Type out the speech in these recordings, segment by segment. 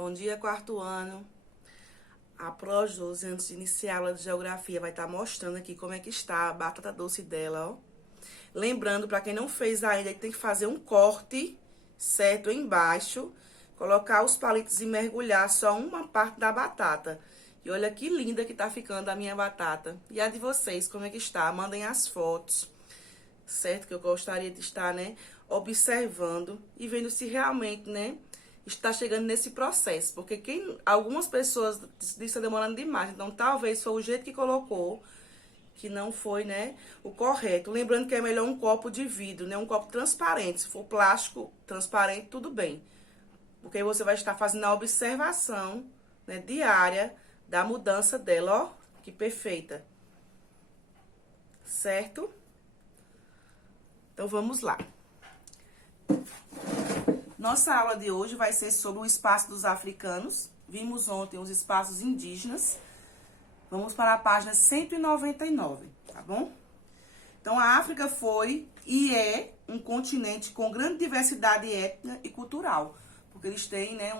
Bom dia, quarto ano. A Projose, antes de iniciar a aula de geografia, vai estar mostrando aqui como é que está a batata doce dela, ó. Lembrando, para quem não fez ainda, que tem que fazer um corte, certo, embaixo, colocar os palitos e mergulhar só uma parte da batata. E olha que linda que tá ficando a minha batata. E a de vocês, como é que está? Mandem as fotos, certo? Que eu gostaria de estar, né, observando e vendo se realmente, né, está chegando nesse processo. Porque algumas pessoas dizem que está demorando demais. Então, talvez foi o jeito que colocou que não foi, né, o correto. Lembrando que é melhor um copo de vidro, né, um copo transparente. Se for plástico transparente, tudo bem. Porque aí você vai estar fazendo a observação, né, diária da mudança dela, ó, que perfeita. Certo? Então, vamos lá. Nossa aula de hoje vai ser sobre o espaço dos africanos. Vimos ontem os espaços indígenas. Vamos para a página 199, tá bom? Então, a África foi e é um continente com grande diversidade étnica e cultural. Porque eles têm, né,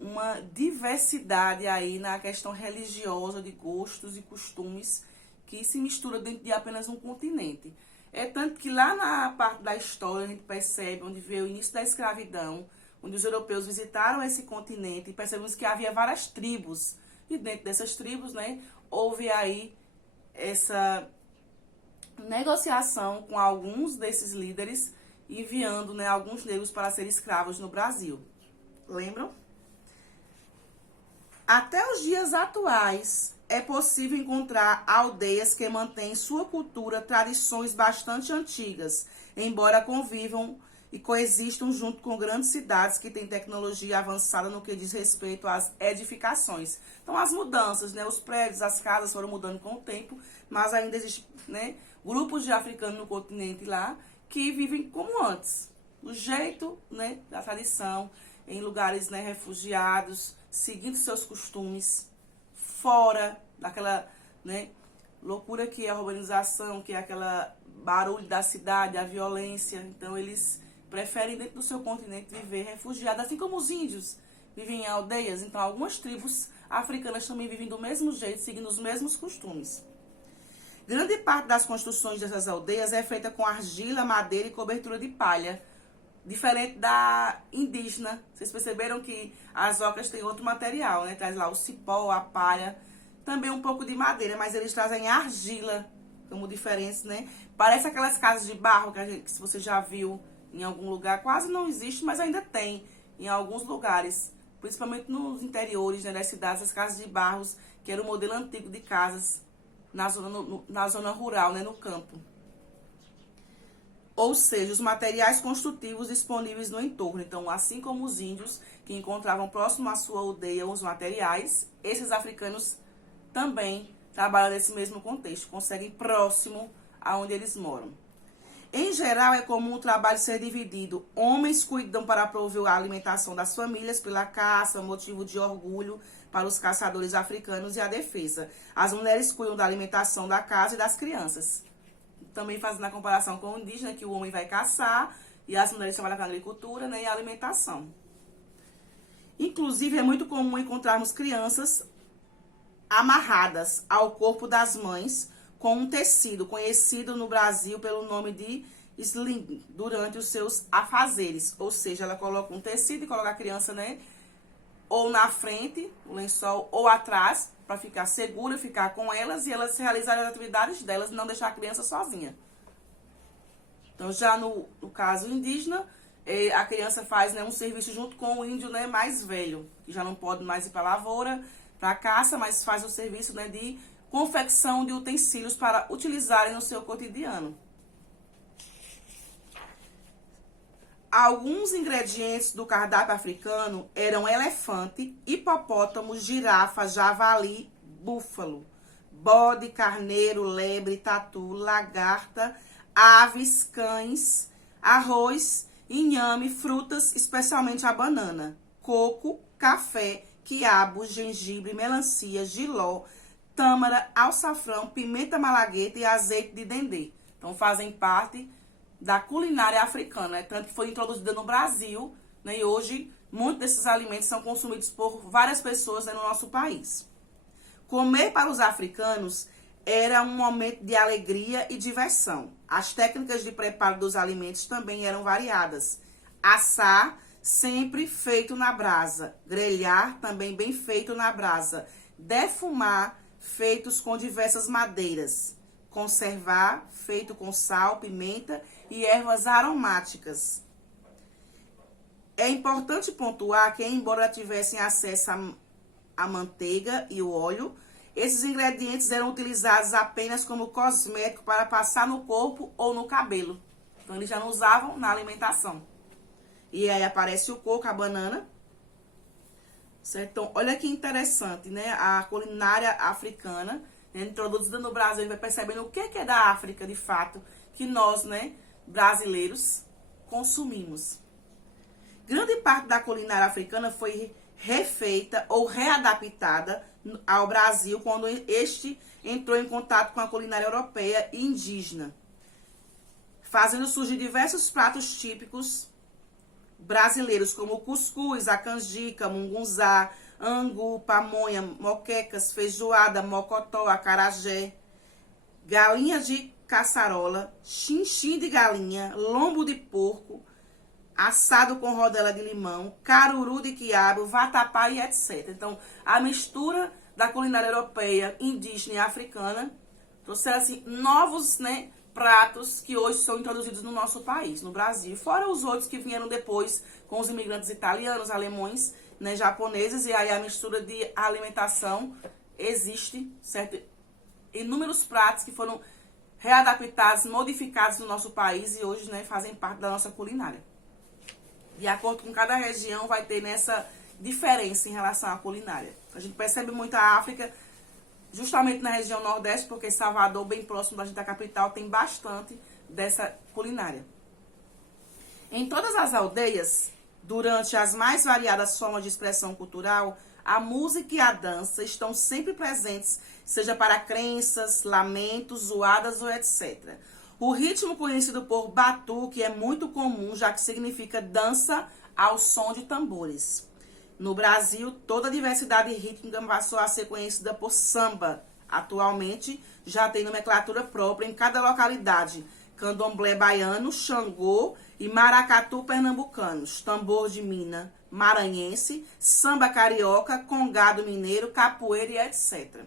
uma diversidade aí na questão religiosa, de gostos e costumes, que se mistura dentro de apenas um continente. É tanto que lá na parte da história a gente percebe onde veio o início da escravidão, onde os europeus visitaram esse continente e percebemos que havia várias tribos. E dentro dessas tribos, né, houve aí essa negociação com alguns desses líderes, enviando, né, alguns negros para serem escravos no Brasil. Lembram? Até os dias atuais, é possível encontrar aldeias que mantêm sua cultura, tradições bastante antigas, embora convivam e coexistam junto com grandes cidades que têm tecnologia avançada no que diz respeito às edificações. Então, as mudanças, né, os prédios, as casas foram mudando com o tempo, mas ainda existem, né, grupos de africanos no continente lá que vivem como antes, do jeito, né, da tradição, em lugares, né, refugiados, seguindo seus costumes, fora daquela, né, loucura que é a urbanização, que é aquela barulho da cidade, a violência. Então, eles preferem dentro do seu continente viver refugiados, assim como os índios vivem em aldeias. Então, algumas tribos africanas também vivem do mesmo jeito, seguindo os mesmos costumes. Grande parte das construções dessas aldeias é feita com argila, madeira e cobertura de palha, diferente da indígena. Vocês perceberam que as ocas têm outro material, né? Traz lá o cipó, a palha, também um pouco de madeira, mas eles trazem argila como diferença, né? Parece aquelas casas de barro que se você já viu em algum lugar, quase não existe, mas ainda tem em alguns lugares, principalmente nos interiores, né, das cidades, as casas de barros, que era o modelo antigo de casas na zona rural, né, no campo. Ou seja, os materiais construtivos disponíveis no entorno. Então, assim como os índios que encontravam próximo à sua aldeia os materiais, esses africanos também trabalham nesse mesmo contexto, conseguem próximo aonde eles moram. Em geral, é comum o trabalho ser dividido. Homens cuidam para prover a alimentação das famílias pela caça, motivo de orgulho para os caçadores africanos, e a defesa. As mulheres cuidam da alimentação da casa e das crianças. Também fazendo a comparação com o indígena, que o homem vai caçar e as mulheres trabalham com a agricultura, né, e a alimentação. Inclusive, é muito comum encontrarmos crianças amarradas ao corpo das mães com um tecido conhecido no Brasil pelo nome de sling, durante os seus afazeres. Ou seja, ela coloca um tecido e coloca a criança, né, ou na frente, o lençol, ou atrás, para ficar segura, ficar com elas e elas realizarem as atividades delas e não deixar a criança sozinha. Então, já no caso indígena, a criança faz, né, um serviço junto com o índio, né, mais velho, que já não pode mais ir para a lavoura, para a caça, mas faz o serviço, né, de confecção de utensílios para utilizarem no seu cotidiano. Alguns ingredientes do cardápio africano eram elefante, hipopótamo, girafa, javali, búfalo, bode, carneiro, lebre, tatu, lagarta, aves, cães, arroz, inhame, frutas, especialmente a banana, coco, café, quiabo, gengibre, melancia, jiló, tâmara, alçafrão, pimenta malagueta e azeite de dendê. Então, fazem parte da culinária africana, né? Tanto que foi introduzida no Brasil, né? E hoje muitos desses alimentos são consumidos por várias pessoas, né, no nosso país. Comer para os africanos era um momento de alegria e diversão. As técnicas de preparo dos alimentos também eram variadas. Assar, sempre feito na brasa. Grelhar, também bem feito na brasa. Defumar, feitos com diversas madeiras. Conservar, feito com sal, pimenta e ervas aromáticas. É importante pontuar que, embora tivessem acesso a manteiga e o óleo, esses ingredientes eram utilizados apenas como cosmético para passar no corpo ou no cabelo. Então, eles já não usavam na alimentação. E aí aparece o coco, a banana. Certo? Então, olha que interessante, né? A culinária africana, né, introduzida no Brasil, a gente vai percebendo o que é da África, de fato, que nós, né, brasileiros, consumimos. Grande parte da culinária africana foi refeita ou readaptada ao Brasil quando este entrou em contato com a culinária europeia e indígena, fazendo surgir diversos pratos típicos brasileiros, como o cuscuz, a canjica, mungunzá, angu, pamonha, moquecas, feijoada, mocotó, acarajé, galinha de caçarola, chinchim de galinha, lombo de porco, assado com rodela de limão, caruru de quiabo, vatapá e etc. Então, a mistura da culinária europeia, indígena e africana trouxeram assim, novos, né, pratos que hoje são introduzidos no nosso país, no Brasil. Fora os outros que vieram depois com os imigrantes italianos, alemães, né, japoneses. E aí a mistura de alimentação existe, certo? Inúmeros pratos que foram readaptados, modificados no nosso país e hoje, né, fazem parte da nossa culinária. De acordo com cada região, vai ter nessa diferença em relação à culinária. A gente percebe muito a África, justamente na região Nordeste, porque Salvador, bem próximo da gente da capital, tem bastante dessa culinária. Em todas as aldeias, durante as mais variadas formas de expressão cultural, a música e a dança estão sempre presentes, seja para crenças, lamentos, zoadas ou etc. O ritmo conhecido por batuque é muito comum, já que significa dança ao som de tambores. No Brasil, toda a diversidade rítmica passou a ser conhecida por samba. Atualmente, já tem nomenclatura própria em cada localidade. Candomblé baiano, Xangô e maracatu pernambucanos, tambor de mina maranhense, samba carioca, congado mineiro, capoeira e etc.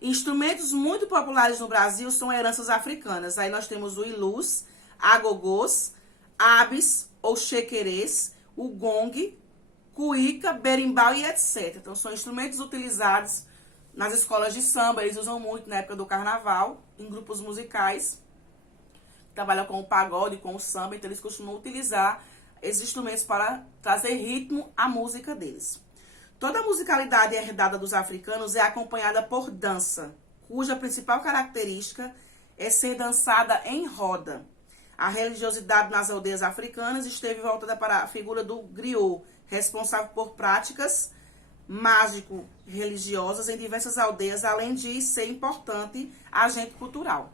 Instrumentos muito populares no Brasil são heranças africanas. Aí nós temos o ilus, agogôs, abis ou chequerês, o gongue, cuíca, berimbau e etc. Então são instrumentos utilizados nas escolas de samba. Eles usam muito na época do carnaval, em grupos musicais. Trabalham com o pagode, com o samba. Então eles costumam utilizar esses instrumentos para trazer ritmo à música deles. Toda a musicalidade herdada dos africanos é acompanhada por dança, cuja principal característica é ser dançada em roda. A religiosidade nas aldeias africanas esteve voltada para a figura do griot, responsável por práticas mágico-religiosas em diversas aldeias, além de ser importante agente cultural.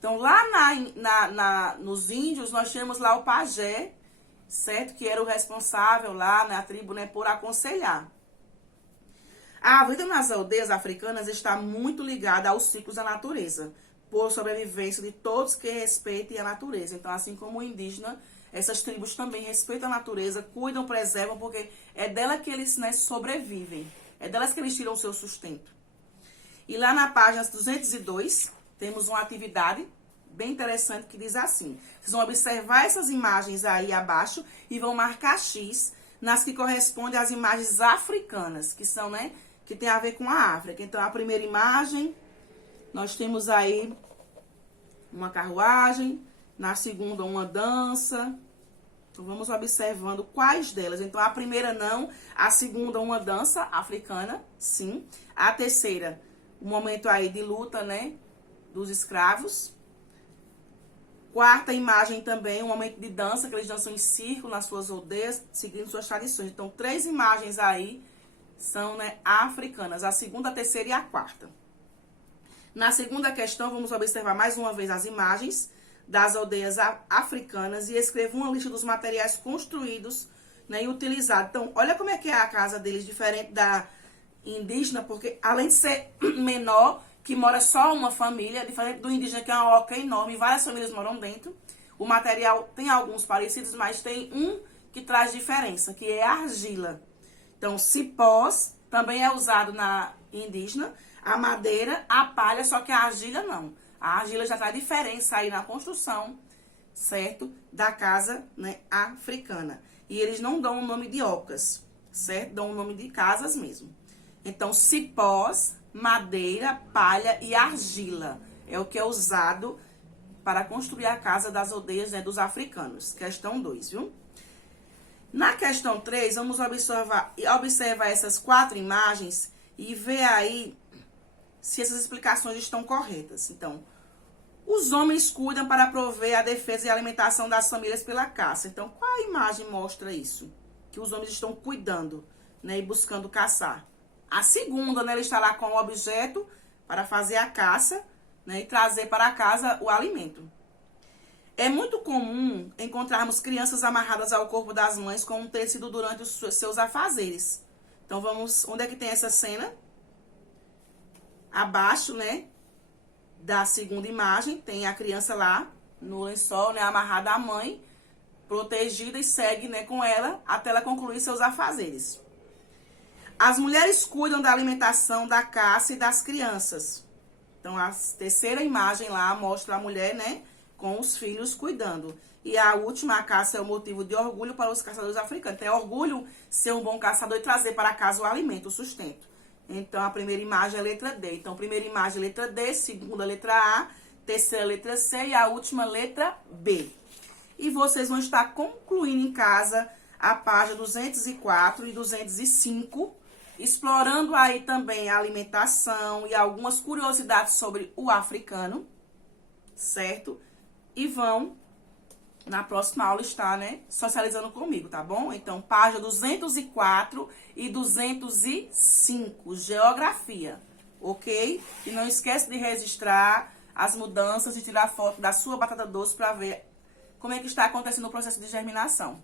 Então, lá nos índios, nós temos lá o pajé, certo? Que era o responsável lá na tribo, né, por aconselhar. A vida nas aldeias africanas está muito ligada aos ciclos da natureza, por sobrevivência de todos que respeitem a natureza. Então, assim como o indígena, essas tribos também respeitam a natureza, cuidam, preservam, porque é dela que eles, né, sobrevivem. É delas que eles tiram o seu sustento. E lá na página 202, temos uma atividade bem interessante que diz assim. Vocês vão observar essas imagens aí abaixo e vão marcar X nas que correspondem às imagens africanas, que são, né, que tem a ver com a África. Então, a primeira imagem, nós temos aí uma carruagem, na segunda uma dança. Então, vamos observando quais delas. Então, a primeira não, a segunda uma dança africana, sim. A terceira, um momento aí de luta, né, dos escravos. Quarta imagem também, um momento de dança, que eles dançam em círculo nas suas aldeias, seguindo suas tradições. Então, 3 imagens aí são, né, africanas, a segunda, a terceira e a quarta. Na segunda questão, vamos observar mais uma vez as imagens das aldeias africanas e escreva uma lista dos materiais construídos né, e utilizado. Então, olha como é que é a casa deles, diferente da indígena, porque além de ser menor, que mora só uma família, diferente do indígena, que é uma oca enorme, várias famílias moram dentro. O material tem alguns parecidos, mas tem um que traz diferença, que é a argila. Então, cipós também é usado na indígena, a madeira, a palha, só que a argila não. A argila já traz diferença aí na construção, certo? Da casa, né, africana. E eles não dão o nome de ocas, certo? Dão o nome de casas mesmo. Então, cipós, madeira, palha e argila é o que é usado para construir a casa das aldeias, né, dos africanos. Questão 2, viu? Na questão 3, vamos observar essas 4 imagens e ver aí se essas explicações estão corretas. Então, os homens cuidam para prover a defesa e a alimentação das famílias pela caça. Então, qual a imagem mostra isso? Que os homens estão cuidando, né, e buscando caçar. A segunda, né, ele está lá com o objeto para fazer a caça, né, e trazer para casa o alimento. É muito comum encontrarmos crianças amarradas ao corpo das mães com um tecido durante os seus afazeres. Então, vamos... Onde é que tem essa cena? Abaixo, né, da segunda imagem, tem a criança lá no lençol, né, amarrada à mãe, protegida e segue, né, com ela até ela concluir seus afazeres. As mulheres cuidam da alimentação, da caça e das crianças. Então, a terceira imagem lá mostra a mulher, né, com os filhos cuidando. E a última, a caça, é o motivo de orgulho para os caçadores africanos. Então, é orgulho ser um bom caçador e trazer para casa o alimento, o sustento. Então, a primeira imagem é a letra D. Então, primeira imagem, letra D, segunda, letra A, terceira, letra C e a última, letra B. E vocês vão estar concluindo em casa a página 204 e 205, explorando aí também a alimentação e algumas curiosidades sobre o africano, certo? E vão, na próxima aula, estar, né, socializando comigo, tá bom? Então, página 204 e 205, geografia, ok? E não esquece de registrar as mudanças e tirar foto da sua batata doce para ver como é que está acontecendo o processo de germinação.